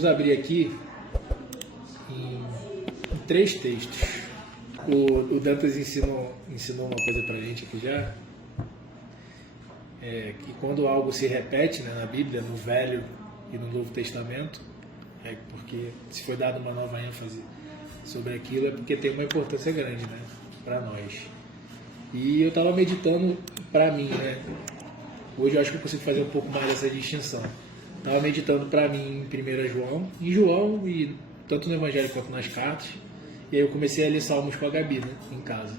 Vamos abrir aqui em 3 textos. O Dantas ensinou uma coisa pra gente aqui já, que quando algo se repete, né, na Bíblia, no Velho e no Novo Testamento, é porque se foi dada uma nova ênfase sobre aquilo, é porque tem uma importância grande, né, para nós. E eu estava meditando para mim, né, hoje eu acho que eu consigo fazer um pouco mais dessa distinção. Estava meditando para mim em João e tanto no Evangelho quanto nas cartas. E aí eu comecei a ler Salmos com a Gabi, né, em casa.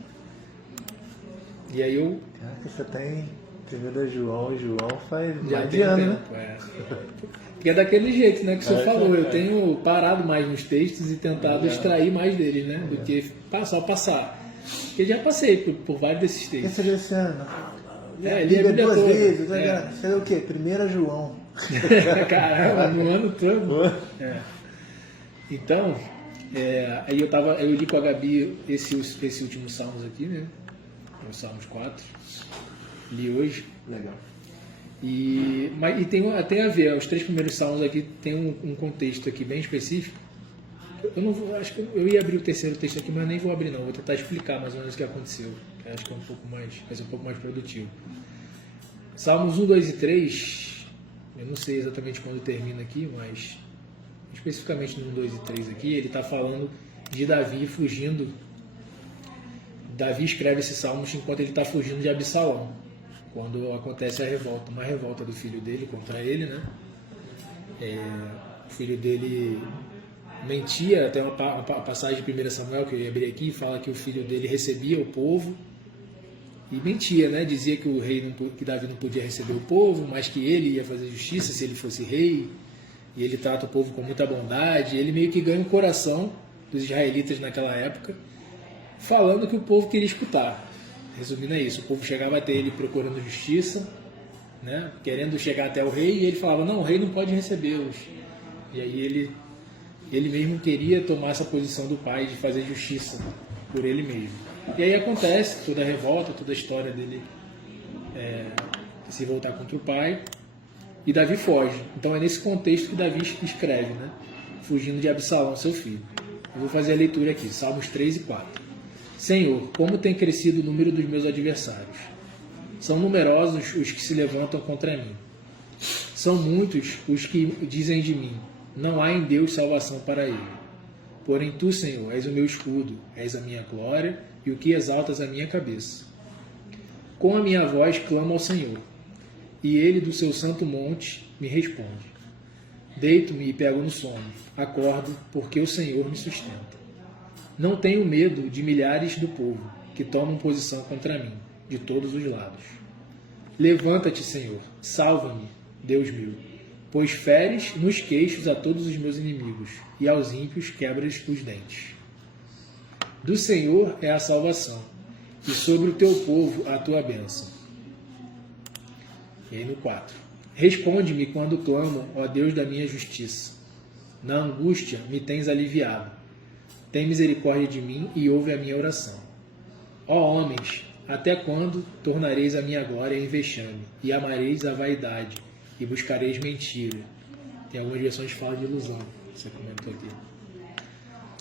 E aí eu... Você tem 1 João faz já mais de ano, tempo, né? Porque é daquele jeito, né, que o senhor falou. Eu tenho parado mais nos textos e tentado extrair mais deles, né, do que só passar. Porque já passei por vários desses textos. Esse desse ano. Li a Bíblia duas toda. vezes. Você é o quê? 1 João. Caramba, no ano todo. Então, aí eu li com a Gabi esse último Salmos aqui, né? O Salmos 4. Li hoje. Legal. E tem a ver, os 3 primeiros Salmos aqui tem um contexto aqui bem específico. Eu não vou, acho que eu ia abrir o terceiro texto aqui, mas nem vou abrir não. Vou tentar explicar mais ou menos o que aconteceu. Que acho que vai ser um pouco mais produtivo. Salmos 1, 2 e 3, eu não sei exatamente quando termina aqui, mas especificamente no 1, 2 e 3 aqui, ele está falando de Davi fugindo. Davi escreve esse salmo enquanto ele está fugindo de Absalão, quando acontece uma revolta do filho dele contra ele, né? O filho dele mentia, até uma passagem de 1 Samuel que eu ia abrir aqui, fala que o filho dele recebia o povo e mentia, né? Dizia que que Davi não podia receber o povo, mas que ele ia fazer justiça se ele fosse rei, e ele trata o povo com muita bondade. Ele meio que ganha o coração dos israelitas naquela época, falando que o povo queria escutar. Resumindo, é isso: o povo chegava até ele procurando justiça, né? Querendo chegar até o rei, e ele falava: não, o rei não pode recebê-los. E aí ele mesmo queria tomar essa posição do pai de fazer justiça por ele mesmo. E aí acontece toda a revolta, toda a história dele se voltar contra o pai, e Davi foge. Então é nesse contexto que Davi escreve, né? Fugindo de Absalão, seu filho. Eu vou fazer a leitura aqui, Salmos 3 e 4. Senhor, como tem crescido o número dos meus adversários. São numerosos os que se levantam contra mim. São muitos os que dizem de mim: não há em Deus salvação para ele. Porém tu, Senhor, és o meu escudo, és a minha glória e o que exaltas a minha cabeça. Com a minha voz clamo ao Senhor, e ele do seu santo monte me responde. Deito-me e pego no sono, acordo porque o Senhor me sustenta. Não tenho medo de milhares do povo que tomam posição contra mim, de todos os lados. Levanta-te, Senhor, salva-me, Deus meu, pois feres nos queixos a todos os meus inimigos, e aos ímpios quebras os dentes. Do Senhor é a salvação, e sobre o teu povo a tua bênção. E aí no 4. Responde-me quando clamo, ó Deus da minha justiça. Na angústia me tens aliviado. Tem misericórdia de mim e ouve a minha oração. Ó homens, até quando tornareis a minha glória em vexame, e amareis a vaidade, e buscareis mentira? Tem algumas versões que falam de ilusão, você comentou aqui.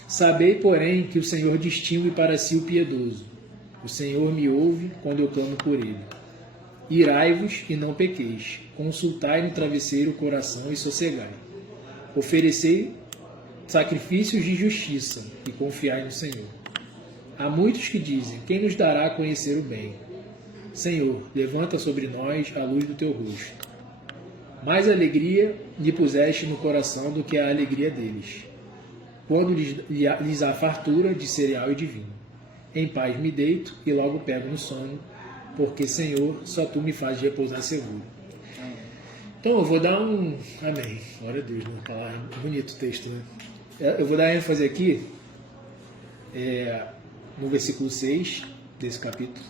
Sabei, porém, que o Senhor distingue para si o piedoso. O Senhor me ouve quando eu clamo por ele. Irai-vos e não pequeis. Consultai no travesseiro o coração e sossegai. Oferecei sacrifícios de justiça e confiai no Senhor. Há muitos que dizem: quem nos dará a conhecer o bem? Senhor, levanta sobre nós a luz do teu rosto. Mais alegria lhe puseste no coração do que a alegria deles, quando lhes há fartura de cereal e de vinho. Em paz me deito e logo pego no sono, porque, Senhor, só tu me fazes repousar seguro. Então eu vou dar um... Amém. Glória a Deus, né? Falar bonito o texto, né? Eu vou dar ênfase aqui no versículo 6 desse capítulo,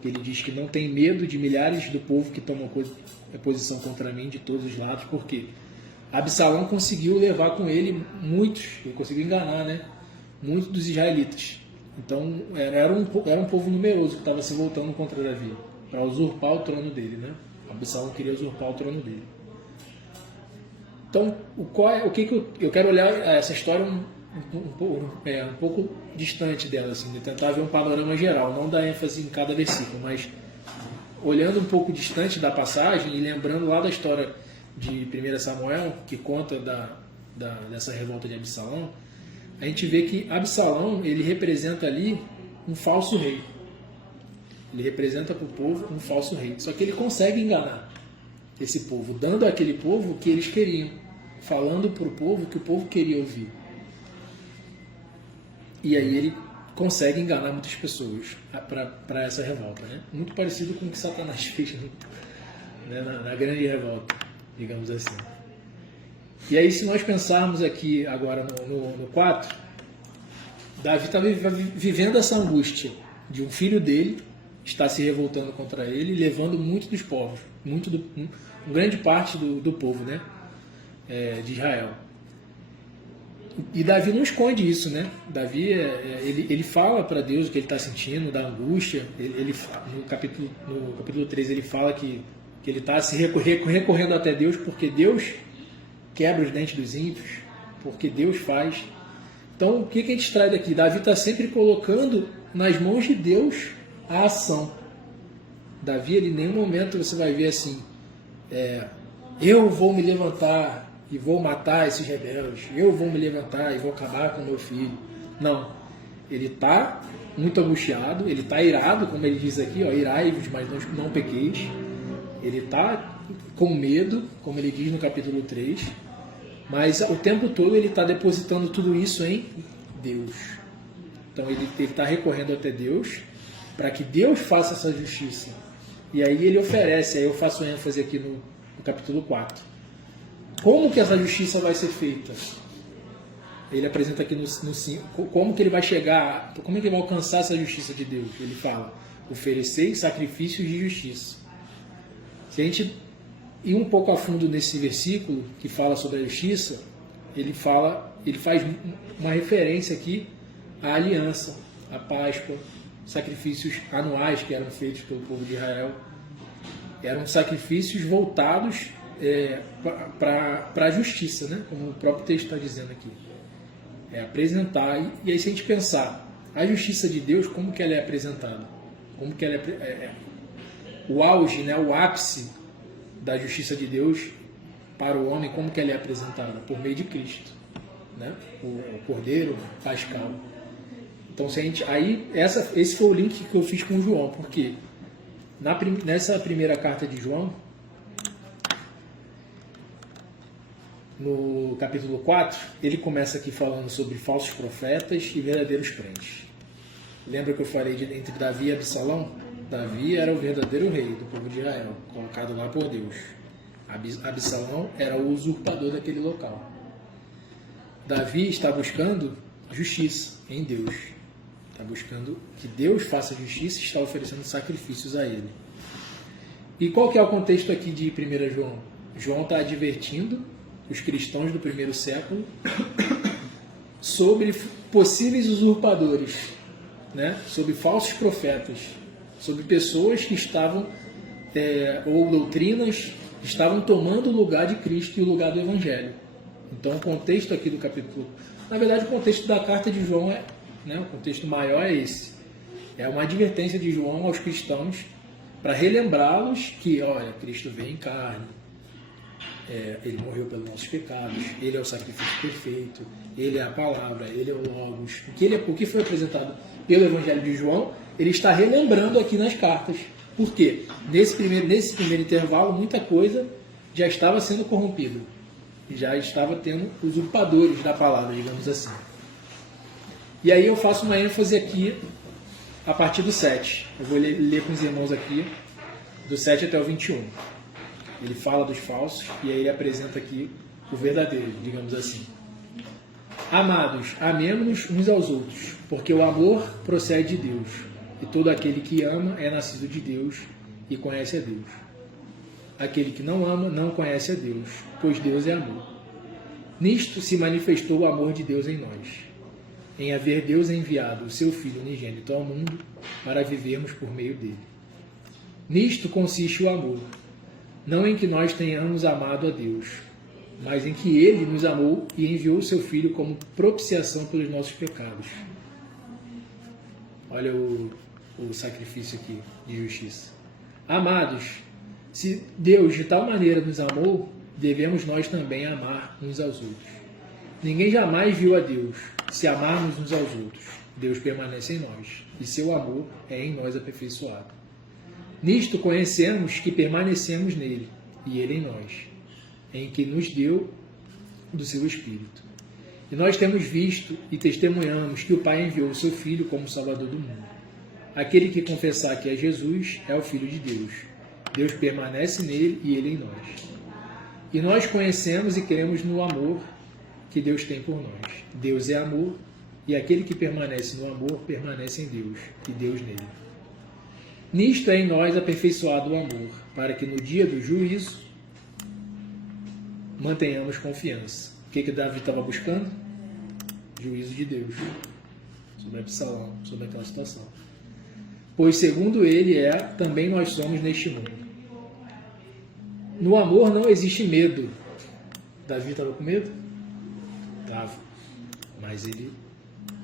que ele diz que não tem medo de milhares do povo que tomam posição contra mim de todos os lados, porque Absalão conseguiu levar com ele ele conseguiu enganar, né? Muitos dos israelitas. Então era um povo numeroso que estava se voltando contra Davi, para usurpar o trono dele, né? Absalão queria usurpar o trono dele. Então, o que eu quero olhar essa história um pouco distante dela, assim, de tentar ver um panorama geral, não dar ênfase em cada versículo, mas olhando um pouco distante da passagem e lembrando lá da história de 1 Samuel, que conta dessa revolta de Absalão, a gente vê que Absalão, ele representa ali um falso rei. Ele representa para o povo um falso rei. Só que ele consegue enganar esse povo, dando àquele povo o que eles queriam, falando para o povo o que o povo queria ouvir. E aí ele consegue enganar muitas pessoas para essa revolta, né? Muito parecido com o que Satanás fez, né? na grande revolta, digamos assim. E aí, se nós pensarmos aqui agora no 4, Davi está vivendo essa angústia de um filho dele estar se revoltando contra ele, levando muito dos povos, grande parte do povo, né? De Israel. E Davi não esconde isso, né? Davi, ele fala para Deus o que ele está sentindo, da angústia. No capítulo 3 ele fala que ele está se recorrendo até Deus porque Deus quebra os dentes dos ímpios, porque Deus faz. Então, o que a gente traz daqui? Davi está sempre colocando nas mãos de Deus a ação. Davi, em nenhum momento você vai ver assim, eu vou me levantar e vou matar esses rebeldes, eu vou me levantar e vou acabar com meu filho. Não. Ele está muito angustiado, ele está irado, como ele diz aqui, irai-vos, mas não pequeis. Ele está com medo, como ele diz no capítulo 3, mas o tempo todo ele está depositando tudo isso em Deus. Então ele está recorrendo até Deus, para que Deus faça essa justiça. E aí ele oferece, aí eu faço ênfase aqui no capítulo 4. Como que essa justiça vai ser feita? Ele apresenta aqui no 5, como que ele vai chegar, como é que ele vai alcançar essa justiça de Deus? Ele fala, oferecei sacrifícios de justiça. Se a gente ir um pouco a fundo nesse versículo, que fala sobre a justiça, ele faz uma referência aqui à aliança, à Páscoa, sacrifícios anuais que eram feitos pelo povo de Israel. Eram sacrifícios voltados para a justiça, né? Como o próprio texto está dizendo aqui. Apresentar, e aí se a gente pensar, a justiça de Deus, como que ela é apresentada? Como que ela o auge, né? O ápice da justiça de Deus para o homem, como que ela é apresentada? Por meio de Cristo, né? O Cordeiro Pascal. Então, esse foi o link que eu fiz com o João, porque nessa primeira carta de João, no capítulo 4, ele começa aqui falando sobre falsos profetas e verdadeiros crentes. Lembra que eu falei entre Davi e Absalão? Davi era o verdadeiro rei do povo de Israel, colocado lá por Deus. Absalão era o usurpador daquele local. Davi está buscando justiça em Deus. Está buscando que Deus faça justiça e está oferecendo sacrifícios a ele. E qual que é o contexto aqui de 1 João? João está advertindo os cristãos do primeiro século sobre possíveis usurpadores, né? Sobre falsos profetas, sobre pessoas que estavam, ou doutrinas, estavam tomando o lugar de Cristo e o lugar do Evangelho. Então o contexto aqui do capítulo, na verdade o contexto da carta de João o contexto maior é esse. É uma advertência de João aos cristãos para relembrá-los que, olha, Cristo veio em carne, ele morreu pelos nossos pecados, ele é o sacrifício perfeito, ele é a palavra, ele é o Logos. O que foi apresentado pelo Evangelho de João, ele está relembrando aqui nas cartas. Por quê? Nesse primeiro intervalo, muita coisa já estava sendo corrompida. Já estava tendo usurpadores da palavra, digamos assim. E aí eu faço uma ênfase aqui a partir do 7. Eu vou ler com os irmãos aqui, do 7 até o 21. Ele fala dos falsos e aí ele apresenta aqui o verdadeiro, digamos assim. Amados, amemo-nos uns aos outros, porque o amor procede de Deus, e todo aquele que ama é nascido de Deus e conhece a Deus. Aquele que não ama não conhece a Deus, pois Deus é amor. Nisto se manifestou o amor de Deus em nós, em haver Deus enviado o seu Filho unigênito ao mundo para vivermos por meio dele. Nisto consiste o amor, não em que nós tenhamos amado a Deus, mas em que Ele nos amou e enviou o seu Filho como propiciação pelos nossos pecados. Olha o sacrifício aqui de justiça. Amados, se Deus de tal maneira nos amou, devemos nós também amar uns aos outros. Ninguém jamais viu a Deus. Se amarmos uns aos outros, Deus permanece em nós, e seu amor é em nós aperfeiçoado. Nisto conhecemos que permanecemos nele, e ele em nós, em que nos deu do seu Espírito. E nós temos visto e testemunhamos que o Pai enviou o seu Filho como Salvador do mundo. Aquele que confessar que é Jesus é o Filho de Deus. Deus permanece nele e ele em nós. E nós conhecemos e cremos no amor que Deus tem por nós. Deus é amor, e aquele que permanece no amor permanece em Deus, e Deus nele. Nisto é em nós aperfeiçoado o amor, para que no dia do juízo mantenhamos confiança. O que Davi estava buscando? Juízo de Deus sobre Absalão, sobre aquela situação. Pois segundo ele também nós somos neste mundo. No amor não existe medo. Davi estava com medo? Estava. Mas ele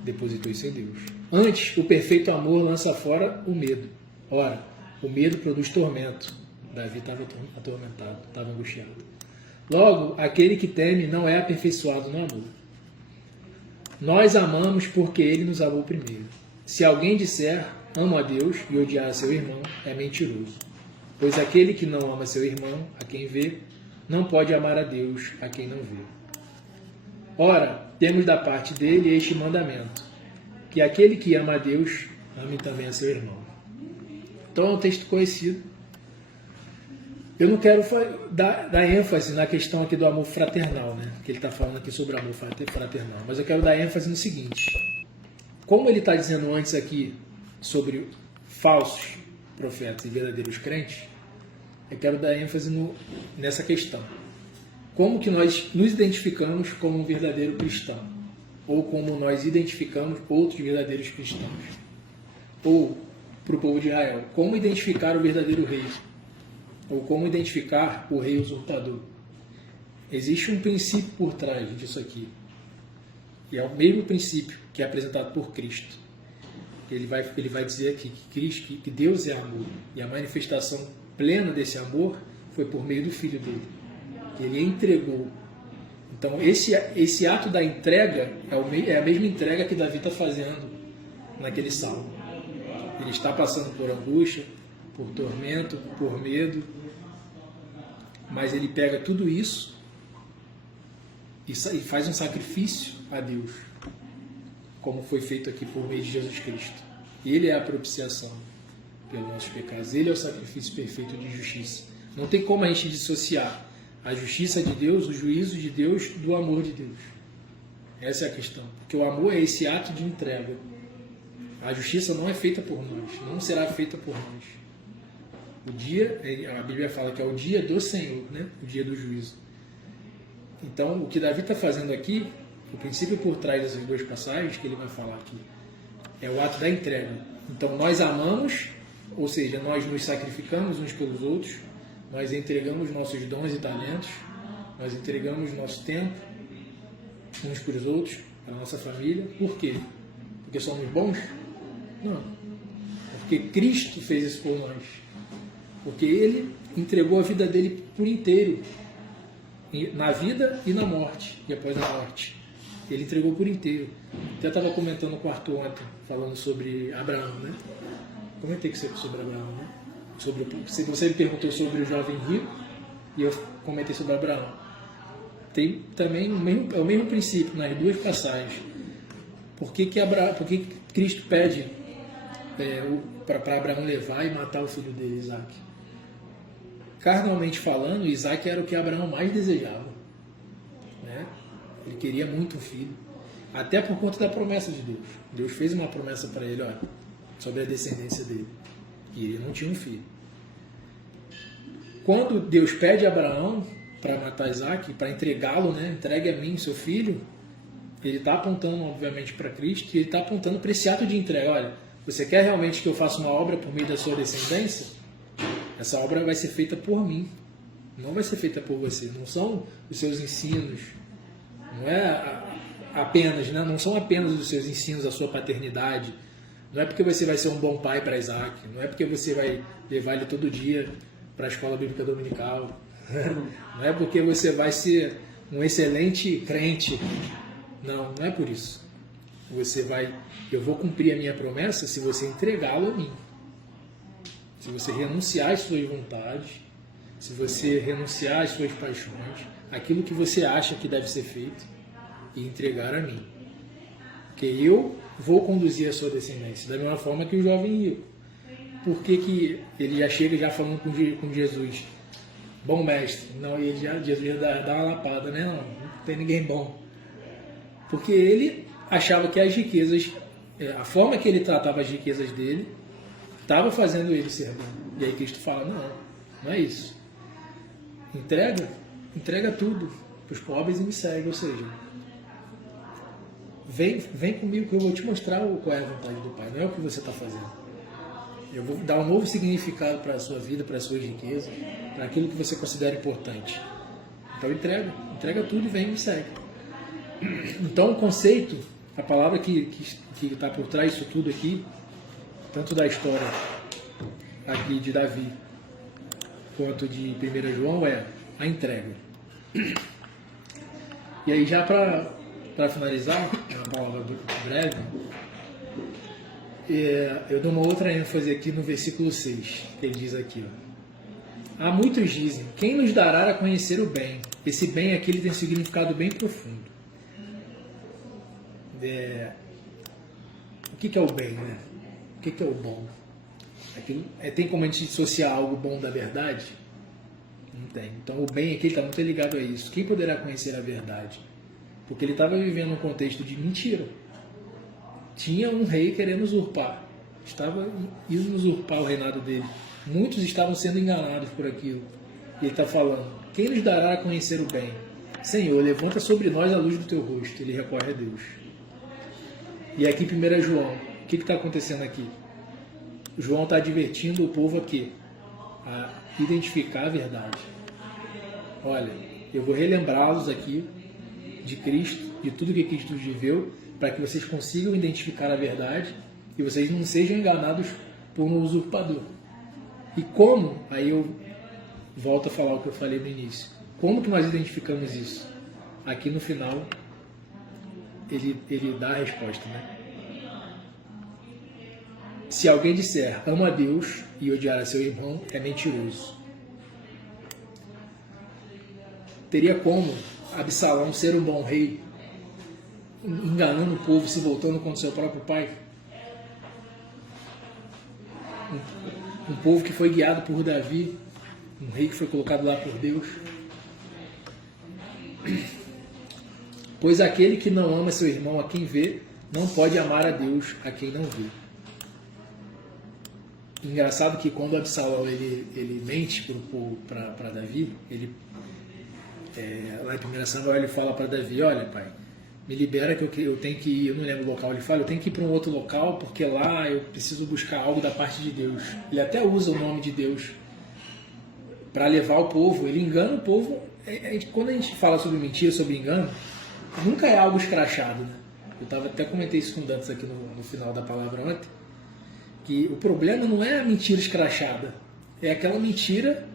depositou isso em Deus. Antes, o perfeito amor lança fora o medo. Ora, o medo produz tormento. Davi estava atormentado, estava angustiado. Logo, aquele que teme não é aperfeiçoado no amor. Nós amamos porque ele nos amou primeiro. Se alguém disser, amo a Deus e odiar a seu irmão, é mentiroso. Pois aquele que não ama seu irmão, a quem vê, não pode amar a Deus, a quem não vê. Ora, temos da parte dele este mandamento, que aquele que ama a Deus, ame também a seu irmão. Então é um texto conhecido. Eu não quero dar ênfase na questão aqui do amor fraternal, né? Que ele está falando aqui sobre amor fraternal. Mas eu quero dar ênfase no seguinte. Como ele está dizendo antes aqui sobre falsos profetas e verdadeiros crentes, eu quero dar ênfase nessa questão. Como que nós nos identificamos como um verdadeiro cristão? Ou como nós identificamos outros verdadeiros cristãos? Ou, para o povo de Israel, como identificar o verdadeiro rei? Ou como identificar o rei usurpador? Existe um princípio por trás disso aqui. E é o mesmo princípio que é apresentado por Cristo. Ele vai dizer aqui que Deus é amor. E a manifestação plena desse amor foi por meio do Filho dele. Ele entregou. Então, esse ato da entrega é a mesma entrega que Davi está fazendo naquele salmo. Ele está passando por angústia, por tormento, por medo, mas ele pega tudo isso e faz um sacrifício a Deus, como foi feito aqui por meio de Jesus Cristo. Ele é a propiciação pelos nossos pecados. Ele é o sacrifício perfeito de justiça. Não tem como a gente dissociar a justiça de Deus, o juízo de Deus, do amor de Deus. Essa é a questão. Porque o amor é esse ato de entrega. A justiça não é feita por nós, não será feita por nós. O dia, a Bíblia fala que é o dia do Senhor, né? O dia do juízo. Então, o que Davi está fazendo aqui, o princípio por trás dessas duas passagens que ele vai falar aqui, é o ato da entrega. Então, nós amamos, ou seja, nós nos sacrificamos uns pelos outros, nós entregamos nossos dons e talentos, nós entregamos nosso tempo uns para os outros, para a nossa família. Por quê? Porque somos bons? Não. Porque Cristo fez isso por nós. Porque Ele entregou a vida dele por inteiro, na vida e na morte, e após a morte. Ele entregou por inteiro. Até estava comentando no quarto ontem, falando sobre Abraão, né? Comentei sobre Abraão, né? Você me perguntou sobre o jovem rico, e eu comentei sobre Abraão. Tem também é o mesmo princípio nas duas passagens. Por que Cristo pede para Abraão levar e matar o filho dele, Isaac? Carnalmente falando, Isaac era o que Abraão mais desejava, né? Ele queria muito um filho, até por conta da promessa de Deus. Deus fez uma promessa para ele, olha, sobre a descendência dele, e ele não tinha um filho. Quando Deus pede a Abraão para matar Isaac, para entregá-lo, né? Entregue a mim, seu filho, ele está apontando, obviamente, para Cristo, e ele está apontando para esse ato de entrega. Olha, você quer realmente que eu faça uma obra por meio da sua descendência? Essa obra vai ser feita por mim, Não vai ser feita por você. Não são os seus ensinos. Não é apenas, né? Não são apenas os seus ensinos, a sua paternidade. Não é porque você vai ser um bom pai para Isaac. Não é porque você vai levar ele todo dia para a escola bíblica dominical. Não é porque você vai ser um excelente crente. Não, não é por isso. Eu vou cumprir a minha promessa se você entregá-lo a mim. Se você renunciar às suas vontades, se você renunciar às suas paixões, aquilo que você acha que deve ser feito, e entregar a mim. Porque eu vou conduzir a sua descendência, da mesma forma que o jovem rico. Por que ele já chega já falando com Jesus? Bom mestre. Não, Jesus já dá uma lapada, né? Não tem ninguém bom. Porque ele achava que as riquezas, a forma que ele tratava as riquezas dele, estava fazendo ele ser bom. E aí Cristo fala, não é isso. Entrega tudo para os pobres e me segue. Ou seja, vem comigo que eu vou te mostrar qual é a vontade do Pai. Não é o que você está fazendo. Eu vou dar um novo significado para a sua vida, para as suas riquezas, para aquilo que você considera importante. Então entrega tudo e vem e me segue. Então o conceito, a palavra que está por trás disso tudo aqui, tanto da história aqui de Davi, quanto de 1 João, é a entrega. E aí já para finalizar, uma palavra breve, eu dou uma outra ênfase aqui no versículo 6, que ele diz aqui, ó. Há muitos dizem, quem nos dará a conhecer o bem? Esse bem aqui ele tem um significado bem profundo. O que é o bem, né? O que é o bom? Tem como a gente dissociar algo bom da verdade? Não tem. Então o bem aqui está muito ligado a isso. Quem poderá conhecer a verdade? Porque ele estava vivendo um contexto de mentira. Tinha um rei querendo usurpar. Estava indo usurpar o reinado dele. Muitos estavam sendo enganados por aquilo. E ele está falando, quem nos dará a conhecer o bem? Senhor, levanta sobre nós a luz do teu rosto. Ele recorre a Deus. E aqui 1 João, o que está acontecendo aqui? João está advertindo o povo aqui a identificar a verdade. Olha, eu vou relembrá-los aqui de Cristo, de tudo que Cristo viveu, para que vocês consigam identificar a verdade e vocês não sejam enganados por um usurpador. E como, aí eu volto a falar o que eu falei no início, como que nós identificamos isso? Aqui no final, ele dá a resposta, né? Se alguém disser, amo a Deus e odiar a seu irmão, é mentiroso. Teria como Absalão ser um bom rei, enganando o povo, se voltando contra seu próprio pai? Um povo que foi guiado por Davi, um rei que foi colocado lá por Deus. Pois aquele que não ama seu irmão a quem vê, não pode amar a Deus a quem não vê. Engraçado que quando Absalão ele mente para Davi, lá em 1 Samuel ele fala para Davi, olha pai, me libera que eu tenho que ir, eu não lembro o local, ele fala, eu tenho que ir para um outro local porque lá eu preciso buscar algo da parte de Deus. Ele até usa o nome de Deus para levar o povo, ele engana o povo. Quando a gente fala sobre mentira, sobre engano, nunca é algo escrachado, né? Eu até comentei isso com o Dantas aqui no final da palavra ontem, que o problema não é a mentira escrachada, é aquela mentira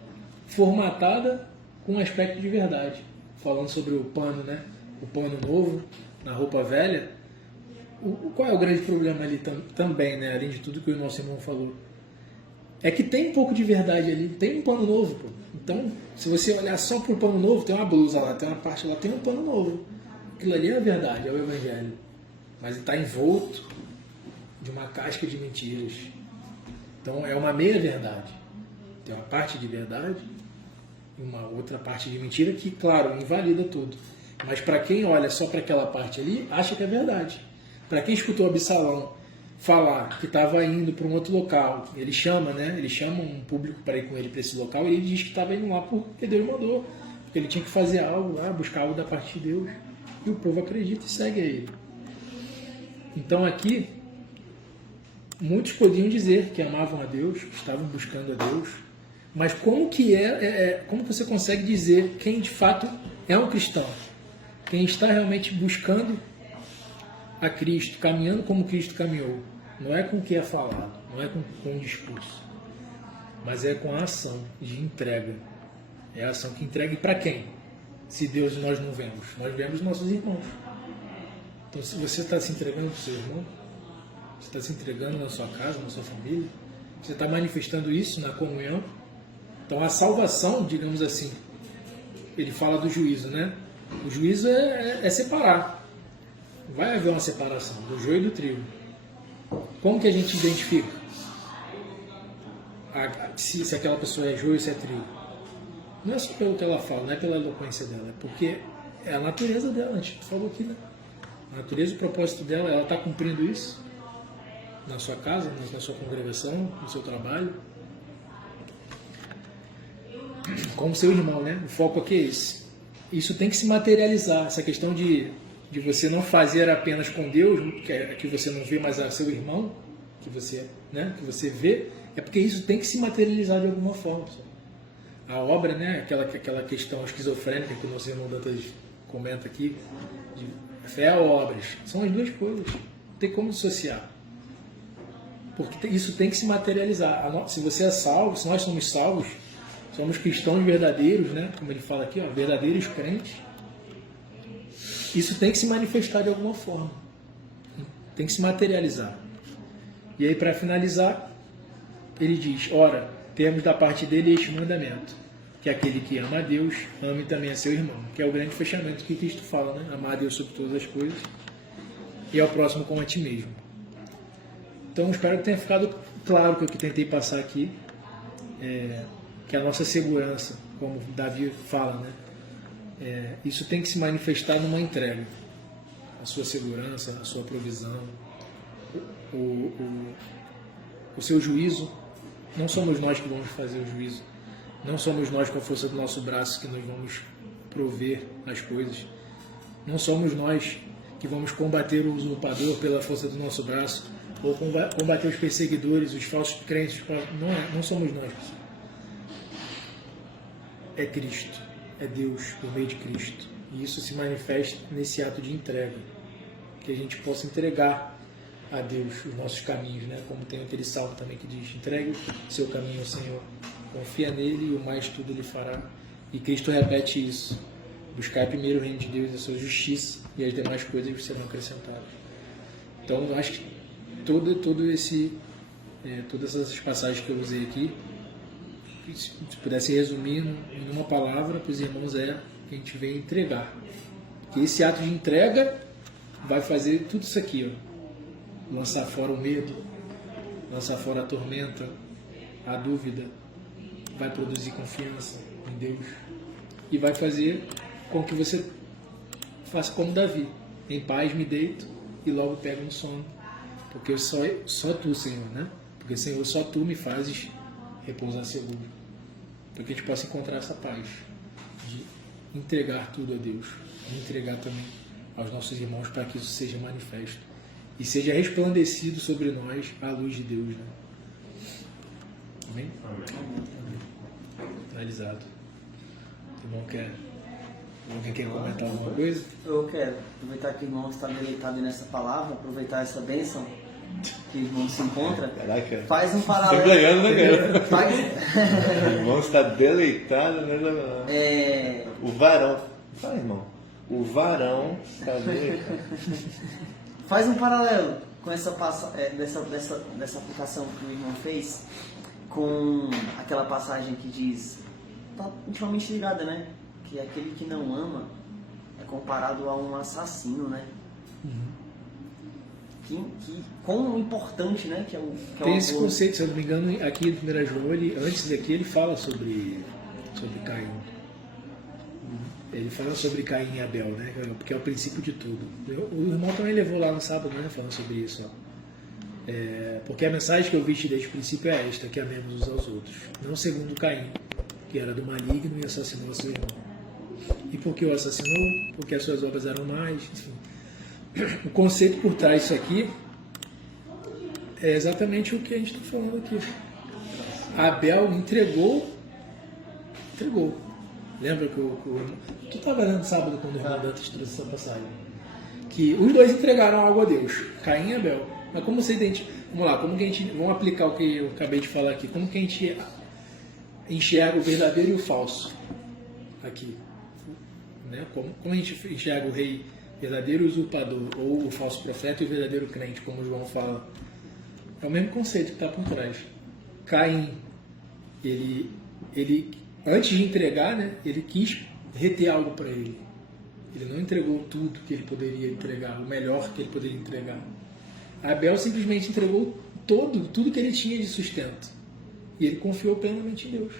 formatada com um aspecto de verdade. Falando sobre o pano, né? O pano novo na roupa velha. Qual é o grande problema ali também, né? Além de tudo que o nosso irmão falou? É que tem um pouco de verdade ali, tem um pano novo, pô. Então, se você olhar só para o pano novo, tem uma blusa lá, tem uma parte lá, tem um pano novo. Aquilo ali é a verdade, é o Evangelho. Mas está envolto de uma casca de mentiras. Então, é uma meia-verdade. Tem uma parte de verdade e uma outra parte de mentira que, claro, invalida tudo. Mas para quem olha só para aquela parte ali, acha que é verdade. Para quem escutou Absalão falar que estava indo para um outro local, ele chama, né? Ele chama um público para ir com ele para esse local e ele diz que estava indo lá porque Deus mandou, porque ele tinha que fazer algo lá, buscar algo da parte de Deus. E o povo acredita e segue a ele. Então aqui, muitos podiam dizer que amavam a Deus, que estavam buscando a Deus, Mas como que como você consegue dizer quem de fato é um cristão? Quem está realmente buscando a Cristo, caminhando como Cristo caminhou. Não é com o que é falado, não é com o discurso, mas é com a ação de entrega. É a ação que entrega. E para quem? Se Deus nós não vemos, nós vemos nossos irmãos. Então, se você está se entregando para o seu irmão, você está se entregando na sua casa, na sua família, você está manifestando isso na comunhão. Então, a salvação, digamos assim, ele fala do juízo, né? O juízo é separar. Vai haver uma separação do joio e do trigo. Como que a gente identifica se aquela pessoa é joio ou se é trigo? Não é só pelo que ela fala, não é pela eloquência dela, é porque é a natureza dela, a gente falou aqui, né? A natureza e o propósito dela, ela está cumprindo isso na sua casa, na sua congregação, no seu trabalho, como seu irmão, né? O foco aqui é esse. Isso tem que se materializar, essa questão de você não fazer apenas com Deus, que você não vê, mas a seu irmão, que você vê, é porque isso tem que se materializar de alguma forma. A obra, né? Aquela questão esquizofrênica que o nosso irmão Dantas comenta aqui, de fé ou obras, são as duas coisas, não tem como dissociar. Porque isso tem que se materializar. Se você é salvo, se nós somos salvos, somos cristãos verdadeiros, né? Como ele fala aqui, verdadeiros crentes. Isso tem que se manifestar de alguma forma. Tem que se materializar. E aí, para finalizar, ele diz: ora, temos da parte dele este mandamento, que aquele que ama a Deus, ame também a seu irmão. Que é o grande fechamento que Cristo fala, né? Amar a Deus sobre todas as coisas e ao próximo como a ti mesmo. Então, espero que tenha ficado claro o que eu tentei passar aqui. Que a nossa segurança, como Davi fala, né? Isso tem que se manifestar numa entrega. A sua segurança, a sua provisão, o seu juízo. Não somos nós que vamos fazer o juízo. Não somos nós, com a força do nosso braço, que nós vamos prover as coisas. Não somos nós que vamos combater o usurpador pela força do nosso braço, ou combater os perseguidores, os falsos crentes. Não somos nós. É Cristo, é Deus por meio de Cristo. E isso se manifesta nesse ato de entrega. Que a gente possa entregar a Deus os nossos caminhos, né? Como tem aquele salmo também que diz: entregue o seu caminho ao Senhor, confia nele e o mais tudo ele fará. E Cristo repete isso: buscar primeiro o reino de Deus e a sua justiça, e as demais coisas serão acrescentadas. Então, eu acho que todas essas passagens que eu usei aqui, se pudesse resumir em uma palavra para os irmãos, que a gente vem entregar. Que esse ato de entrega vai fazer tudo isso aqui, ó. Lançar fora o medo, lançar fora a tormenta, a dúvida, vai produzir confiança em Deus e vai fazer com que você faça como Davi: em paz me deito e logo pego no sono, porque só tu, Senhor, né? Porque, Senhor, só tu me fazes repousar seguro, para que a gente possa encontrar essa paz de entregar tudo a Deus, de entregar também aos nossos irmãos, para que isso seja manifesto e seja resplandecido sobre nós a luz de Deus, né? Amém? Finalizado. O irmão quer comentar alguma coisa? Eu quero aproveitar que o irmão está deleitado nessa palavra, aproveitar essa bênção que o irmão se encontra. Caraca. Faz um paralelo. Tá ganhando, né, cara? O irmão está deleitado nessa. O varão. Fala, irmão. O varão está deleitado. Faz um paralelo com dessa aplicação que o irmão fez com aquela passagem que diz, está intimamente ligada, né? Que aquele que não ama é comparado a um assassino, né? Quão importante, né? Que é tem esse conceito, se eu não me engano, aqui em 1 João, antes daqui ele fala sobre Caim. Ele fala sobre Caim e Abel, né? Porque é o princípio de tudo. O irmão também levou lá no sábado, né? Falando sobre isso, ó. Porque a mensagem que eu vi desde o princípio é esta: que amemos uns aos outros, não segundo Caim, que era do maligno e assassinou a seu irmão. E por que o assassinou? Porque as suas obras eram mais, enfim. O conceito por trás disso aqui é exatamente o que a gente está falando aqui. Abel entregou Entregou. Lembra que tu estava lendo sábado quando o irmão Dantas trouxe essa passagem? Que os dois entregaram algo a Deus, Caim e Abel. Mas como você identifica? Vamos lá, como que a gente. Vamos aplicar o que eu acabei de falar aqui. Como que a gente enxerga o verdadeiro e o falso aqui? Né? Como a gente enxerga o rei verdadeiro usurpador, ou o falso profeta e o verdadeiro crente, como João fala? É o mesmo conceito que está por trás. Caim, ele antes de entregar, né, ele quis reter algo para ele. Ele não entregou tudo que ele poderia entregar, o melhor que ele poderia entregar. Abel simplesmente entregou tudo que ele tinha de sustento. E ele confiou plenamente em Deus.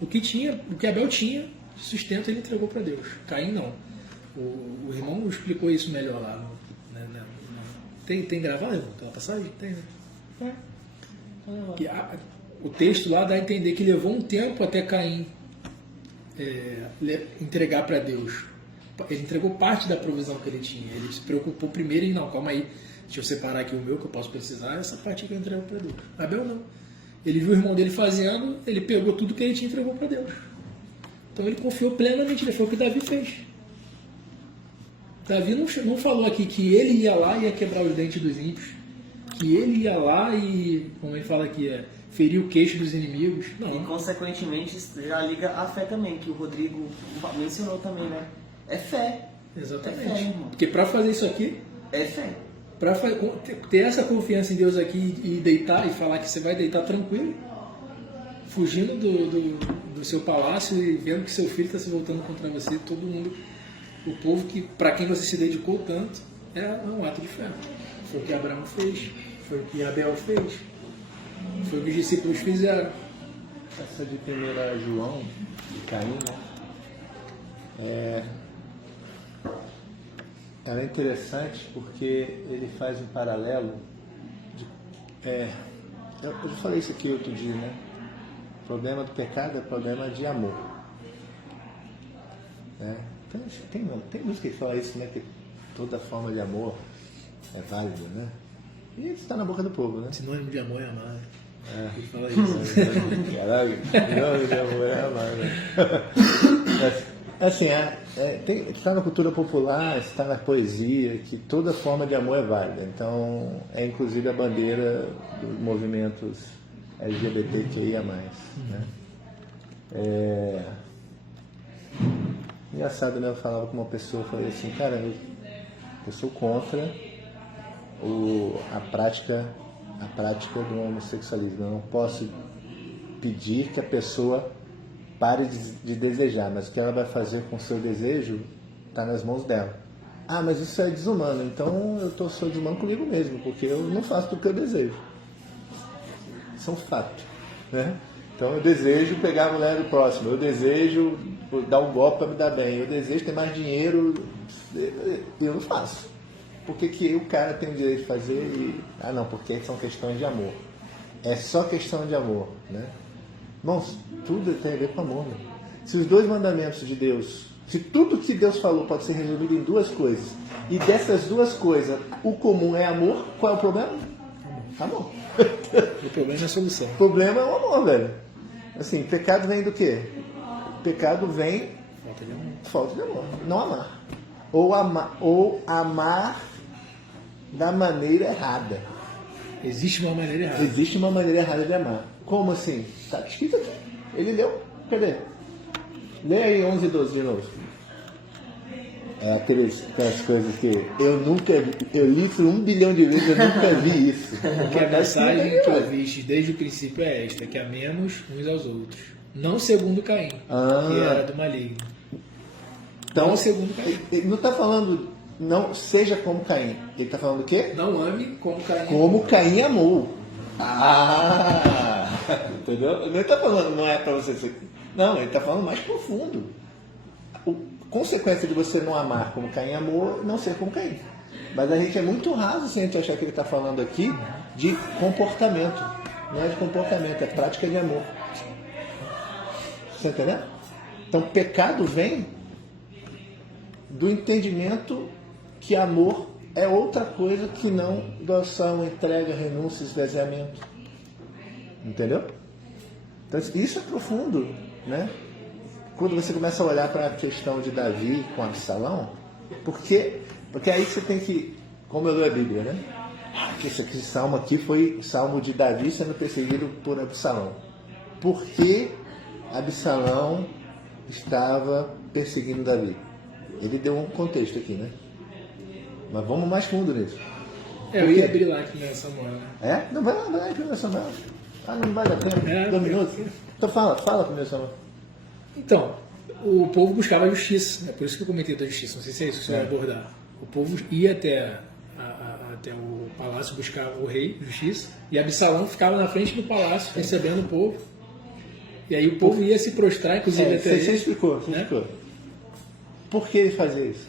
O que Abel tinha de sustento, ele entregou para Deus. Caim não. O irmão explicou isso melhor lá. Tem gravado aquela passagem? Tem, né? O texto lá dá a entender que levou um tempo até Caim entregar para Deus. Ele entregou parte da provisão que ele tinha. Ele se preocupou primeiro em, não, calma aí, deixa eu separar aqui o meu que eu posso precisar, essa parte que eu entrego para Deus. Abel não. Ele viu o irmão dele fazendo, ele pegou tudo que ele tinha e entregou para Deus. Então ele confiou plenamente, foi o que Davi fez. Davi não falou aqui que ele ia lá e ia quebrar os dentes dos ímpios, que ele ia lá e, como ele fala aqui, ferir o queixo dos inimigos. Não. E consequentemente já liga a fé também, que o Rodrigo mencionou também, né? É fé. Exatamente. É fé, irmão. Porque para fazer isso aqui, é fé. Para ter essa confiança em Deus aqui e deitar e falar que você vai deitar tranquilo, fugindo do seu palácio e vendo que seu filho está se voltando contra você, todo mundo, o povo que para quem você se dedicou tanto, é um ato de fé. Foi o que Abraão fez, foi o que Abel fez, foi o que os discípulos fizeram. Essa de 1 João, de Caim, né? Ela é interessante porque ele faz um paralelo. Eu já falei isso aqui outro dia, né? O problema do pecado é problema de amor. Né? Então, tem música que fala isso, né? Que toda forma de amor é válida, né? E isso está na boca do povo, né? Sinônimo de amor é amar. Ele fala isso. Caralho, sinônimo de amor é amar, né? Assim, está na cultura popular, está na poesia, que toda forma de amor é válida. Então, é inclusive a bandeira dos movimentos LGBTQIA+. Né? Engraçado, né? Eu falava com uma pessoa, eu falei assim, cara, eu sou contra a prática do homossexualismo. Eu não posso pedir que a pessoa pare de desejar, mas o que ela vai fazer com o seu desejo está nas mãos dela. Ah, mas isso é desumano, então eu sou desumano comigo mesmo, porque eu não faço do que eu desejo. Isso é um fato, né? Então eu desejo pegar a mulher do próximo, eu desejo dar um golpe para me dar bem, eu desejo ter mais dinheiro, eu não faço. Por que o cara tem o direito de fazer Ah, não, porque são questões de amor. É só questão de amor, né? Irmãos, tudo tem a ver com amor, né? Se os 2 mandamentos de Deus, se tudo que Deus falou pode ser resumido em 2 coisas, e dessas 2 coisas o comum é amor, qual é o problema? Amor. O problema é a solução. O problema é o amor, velho. Assim, pecado vem do quê? Pecado vem falta de amor. Não amar. Ou amar da maneira errada. Existe uma maneira errada. Existe uma maneira errada de amar. Como assim? Está escrito aqui. Ele leu. Cadê? Lê aí 11 e 12 de novo. Aquelas coisas que eu nunca vi. Eu li por 1 bilhão de vezes, eu nunca vi isso. Porque a mensagem que eu vi desde o princípio é esta, que amemos uns aos outros. Não segundo Caim, que era do maligno. Então, não segundo Caim. Ele não está falando, não seja como Caim. Ele está falando o quê? Não ame como Caim. Como Caim amou. Entendeu? Ele não está falando, não é para você ser. Não, ele está falando mais profundo. A consequência de você não amar como Caim amou, não ser como Caim. Mas a gente é muito raso se a gente achar que ele está falando aqui de comportamento. Não é de comportamento, é prática de amor. Você entendeu? Então, pecado vem do entendimento que amor é outra coisa que não doação, entrega, renúncia, esvaziamento. Entendeu? Então, isso é profundo. né? Quando você começa a olhar para a questão de Davi com Absalão, porque aí você tem que, como eu leio a Bíblia, né? Esse salmo aqui foi o salmo de Davi sendo perseguido por Absalão. Por que Absalão estava perseguindo Davi? Ele deu um contexto aqui, né? Mas vamos mais fundo nisso. Eu ia abrir lá aqui nessa Samuel. É? Não, vai lá em 1 Samuel. Ah, não vai dar tempo. 2 minutos. Então fala 1 Samuel. Então, o povo buscava justiça, por isso que eu comentei da justiça, não sei se é isso que você vai abordar. O povo ia até o palácio buscar o rei, justiça, e Absalão ficava na frente do palácio recebendo o povo. E aí o povo ia se prostrar, inclusive até Você ele. explicou. Por que ele fazia isso?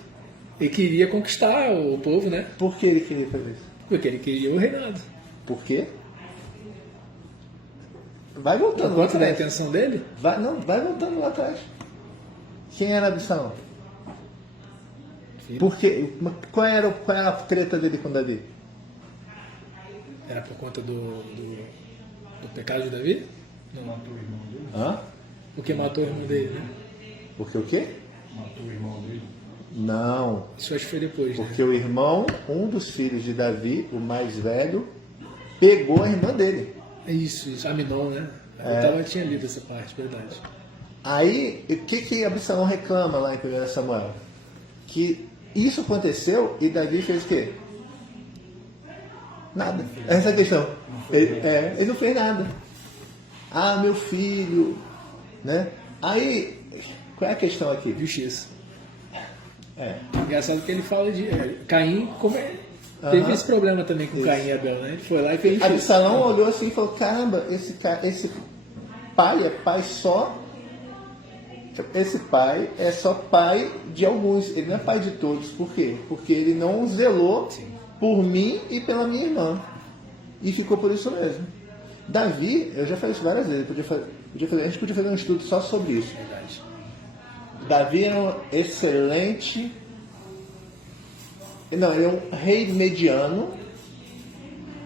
Ele queria conquistar o povo, né? Por que ele queria fazer isso? Porque ele queria o reinado. Por quê? Vai voltando Por lá conta da atrás. intenção dele? Vai voltando lá atrás. Quem era Absalão? Filho. Por quê? Qual era a treta dele com Davi? Era por conta do pecado de Davi? Não. Matou o irmão dele? Hã? Porque matou o irmão dele, né? Porque o quê? Matou o irmão dele? Não. Isso acho que foi depois, né? Porque o irmão, um dos filhos de Davi, o mais velho, pegou a irmã dele. Isso, Aminon, né? Eu tinha lido essa parte, verdade. Aí, o que Absalão reclama lá em 1 Samuel? Que isso aconteceu e Davi fez o quê? Nada. Essa é a questão. Ele não fez nada. Ah, meu filho, né? Aí, qual é a questão aqui? Justiça. É. Engraçado que ele fala de Caim, teve esse problema também com Caim e Abel, né? Ele foi lá e fez justiça. Absalão olhou assim e falou, caramba, esse pai é pai só. Esse pai é só pai de alguns, ele não é pai de todos. Por quê? Porque ele não zelou por mim e pela minha irmã. E ficou por isso mesmo. Davi, eu já falei isso várias vezes, a gente podia fazer um estudo só sobre isso. Verdade. Davi era um excelente. Não, ele é um rei mediano.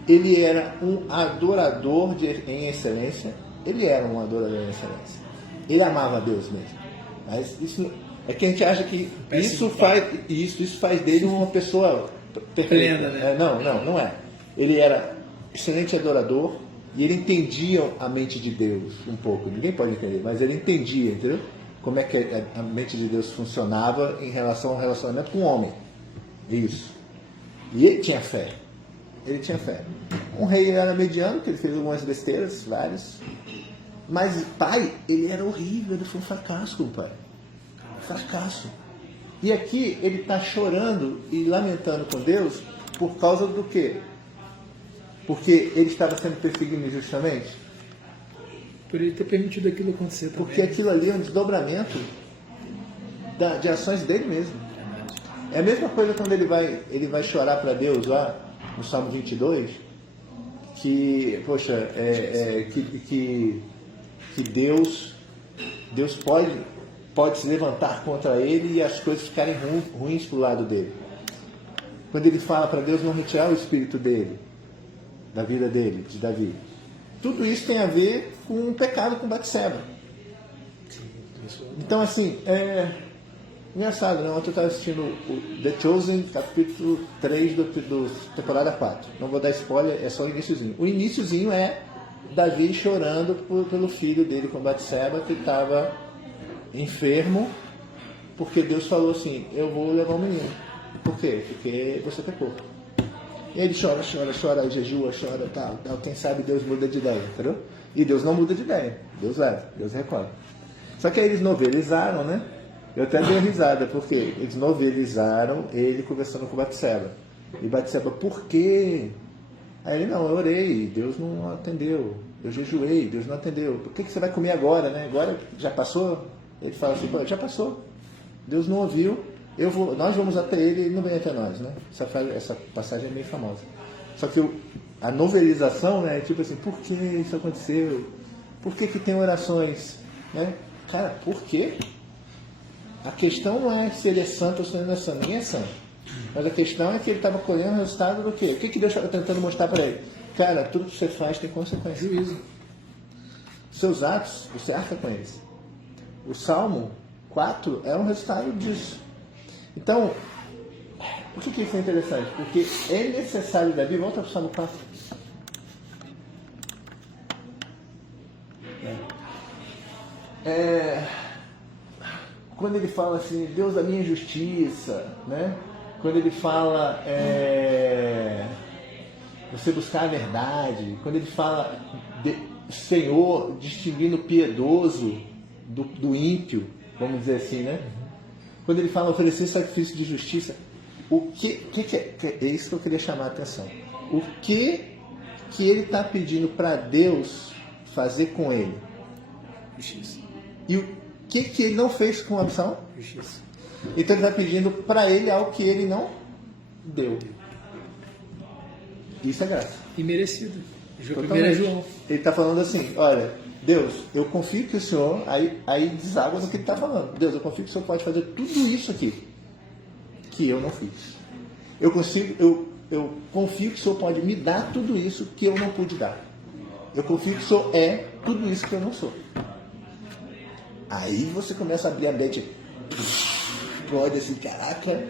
Ele era um adorador em excelência. Ele era um adorador em excelência. Ele amava a Deus mesmo. Mas isso é que a gente acha que isso faz dele uma pessoa perfeita. Plena, né? Não é. Ele era excelente adorador e ele entendia a mente de Deus um pouco. Ninguém pode entender, mas ele entendia, entendeu? Como é que a mente de Deus funcionava em relação ao relacionamento com o homem. Isso. E ele tinha fé. Um rei era mediano, que ele fez algumas besteiras, várias. Mas pai, ele era horrível, ele foi um fracasso como pai. Fracasso. E aqui ele está chorando e lamentando com Deus por causa do quê? Porque ele estava sendo perseguido injustamente? Por ele ter permitido aquilo acontecer também. Porque aquilo ali é um desdobramento de ações dele mesmo. É a mesma coisa quando ele vai chorar para Deus lá no Salmo 22, que, poxa, que Deus pode se levantar contra ele e as coisas ficarem ruins para o lado dele. Quando ele fala para Deus não retirar o espírito dele, da vida dele, de Davi. Tudo isso tem a ver com um pecado com Batseba. Então, assim, engraçado, né? Ontem eu estava assistindo o The Chosen, capítulo 3 do temporada 4. Não vou dar spoiler, é só o iniciozinho. O iniciozinho é Davi chorando pelo filho dele com Batseba, que estava enfermo, porque Deus falou assim, eu vou levar o menino. Por quê? Porque você pecou. E ele chora, jejua, chora, tal. Quem sabe Deus muda de ideia, entendeu? E Deus não muda de ideia. Deus leva, Deus recolhe. Só que aí eles novelizaram, né? Eu até dei risada, porque eles novelizaram ele conversando com Batseba. E Batseba, por quê? Aí ele, não, eu orei, Deus não atendeu. Eu jejuei, Deus não atendeu. Por que você vai comer agora, né? Agora já passou? Ele fala assim, já passou. Deus não ouviu. Nós vamos até ele e ele não vem até nós, né? Essa passagem é bem famosa. Só que a novelização, né, é tipo assim, por que isso aconteceu? Por que tem orações? Né? Cara, por quê? A questão não é se ele é santo ou se ele não é santo. Ninguém é santo. Mas a questão é que ele estava colhendo o resultado do quê? O que Deus estava tentando mostrar para ele? Cara, tudo que você faz tem consequência. Juízo. Seus atos, você arca com eles. O Salmo 4 é um resultado disso. Então, por que isso é interessante? Porque é necessário, Davi, volta para o Salmo 4. Quando ele fala assim, Deus da minha justiça, né? Quando ele fala você buscar a verdade, quando ele fala Senhor distinguindo o piedoso do ímpio, vamos dizer assim, né? Quando ele fala oferecer sacrifício de justiça, o que é isso que eu queria chamar a atenção. O que ele está pedindo para Deus fazer com ele? Justiça. E o que ele não fez com Absalão? Justiça. Então ele está pedindo para ele algo que ele não deu. Isso é graça. E merecido. Primeiro é Totalmente. João. Ele está falando assim, olha, Deus, eu confio que o Senhor, aí deságua no que ele está falando. Deus, eu confio que o Senhor pode fazer tudo isso aqui que eu não fiz. Eu confio que o Senhor pode me dar tudo isso que eu não pude dar. Eu confio que o Senhor é tudo isso que eu não sou. Aí você começa a abrir a mente, pode assim, caraca,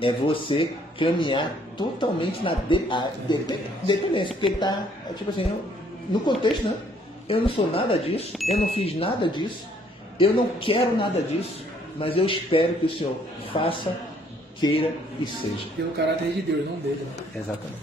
é você caminhar totalmente na dependência, porque ele está, tipo assim, no contexto, né? Eu não sou nada disso, eu não fiz nada disso, eu não quero nada disso, mas eu espero que o Senhor faça, queira e seja. Pelo caráter de Deus, não dele. Né? Exatamente.